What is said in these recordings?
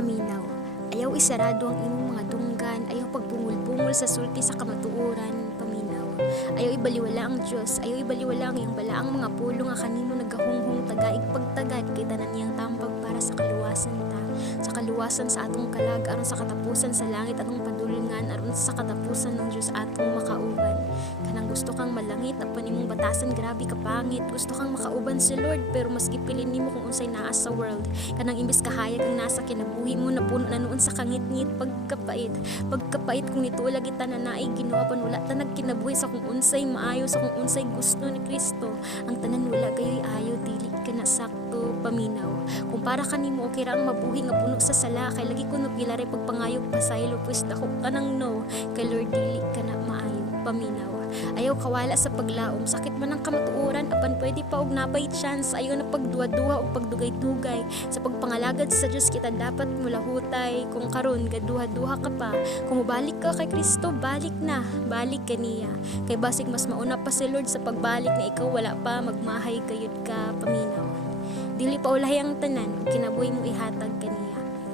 paminaw. Ayaw isarado ang imong mga dunggan, ayaw pagbungol-bungol sa sulti sa kamatuoran, paminaw. Ayaw ibaliwala ang Dios, ayaw ibaliwala ang iyang balaang mga pulong nga kanimo nagahunghong tagaig pagtagad kay tanan niyang tambag para sa kaluwasan ta. Sa kaluwasan sa atong kalag aron sa katapusan sa langit atong padulungan aron sa katapusan ng Dios atong makauban. Kanang gusto kang malangit apan imong batasan grabe ka pangit, gusto kang makauban si Lord pero mas gipilin nimo kung unsay naa sa world. Kanang imbis kahayag ang nasa kinabuhi mo napuno na noon sa kangit-ngit pagkapait kung nitulag kita na naay Ginoo pan wala ta nagkinabuhi sa kung unsay maayo sa kung unsay gusto ni Kristo. Ang tanan wala gayoy ayo dili ka na sakto paminaw. Kung para kanimo okay ra ang mabuhi nga puno sa sala kay lagi kuno pilare pagpangayog pasaylo pues dako kanang no kay Lord dili ka na maayo paminaw. Ayaw kawala sa paglaom, sakit man ang kamatuoran apan pwede pa og napay chance. Ayaw na pagduwa-duwa o pagdugay-dugay sa pagpangalagad sa Dios kita dapat mulahutay. Kung karon gaduha-duha ka pa, kung mubalik ka kay Kristo balik na, balik kaniya kay basig mas mauna pa si Lord sa pagbalik na ikaw wala pa magmahay gayud ka paminaw. Dili pa ulahay ang tanan kinabuhi mo ihatag kaniya.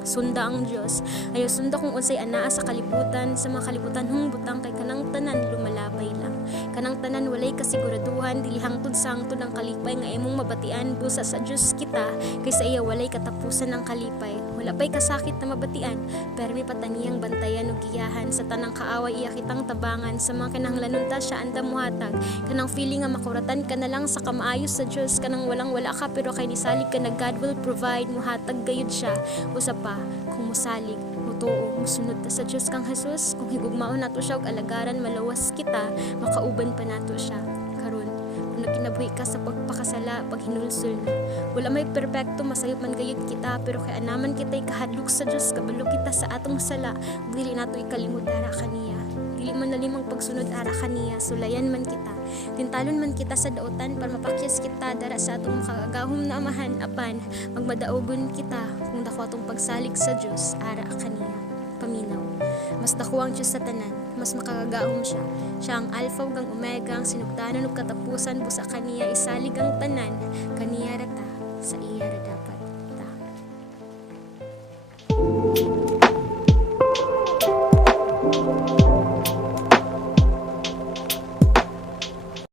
Sunda ang Dios, ayaw sunda kung unsay anaa sa kalibutan, sa mga kalibutan hung butang kay kanang tanan lumalabay lang. Kanang tanan walay kasiguraduhan, dili hangtod sa hangtod ang kalipay nga imong mabatian busa sa Dios kita, kay sa iya walay katapusan ng kalipay. Wala pay kasakit na mabatian, pero may pataniyang bantayan ug giyahan sa tanang kaaway iya kitang tabangan sa mga kinahanglanon ta siya anda muhatag. Kanang feeling nga makuratan ka na lang sa kamaayos sa Dios, kanang walang wala ka pero kay nisalig ka na God will provide muhatag gayud siya. Usa pa kung musalig, mutuo, musunod ta sa Dios kang Jesus, kung higugmaon nato siya og alagaran malawas kita, makauban pa nato siya. Karon, kung nagkinabuhi ka sa pagpakasala, paghinulsol na. Wala may perpekto, masayop man gayud kita, pero kay anaman kita'y kahadlok sa Dios, kabalo kita sa atong sala, ug dili nato ikalimot dara kaniya. Dili man nalimang pagsunod ara kaniya, sulayan man kita. Tintalon man kita sa daotan para mapakyas kita dara sa atong makagagahom na amahan apan magmadaogon kita kung dako atong pagsalig sa Dios ara kaniya paminaw. Mas dako ang Dios sa tanan, mas makagagahom siya. Siya ang alpha ug ang omega, ang sinugdanan ug katapusan busa kaniya isalig ang tanan kaniya rata sa iya ra dapat.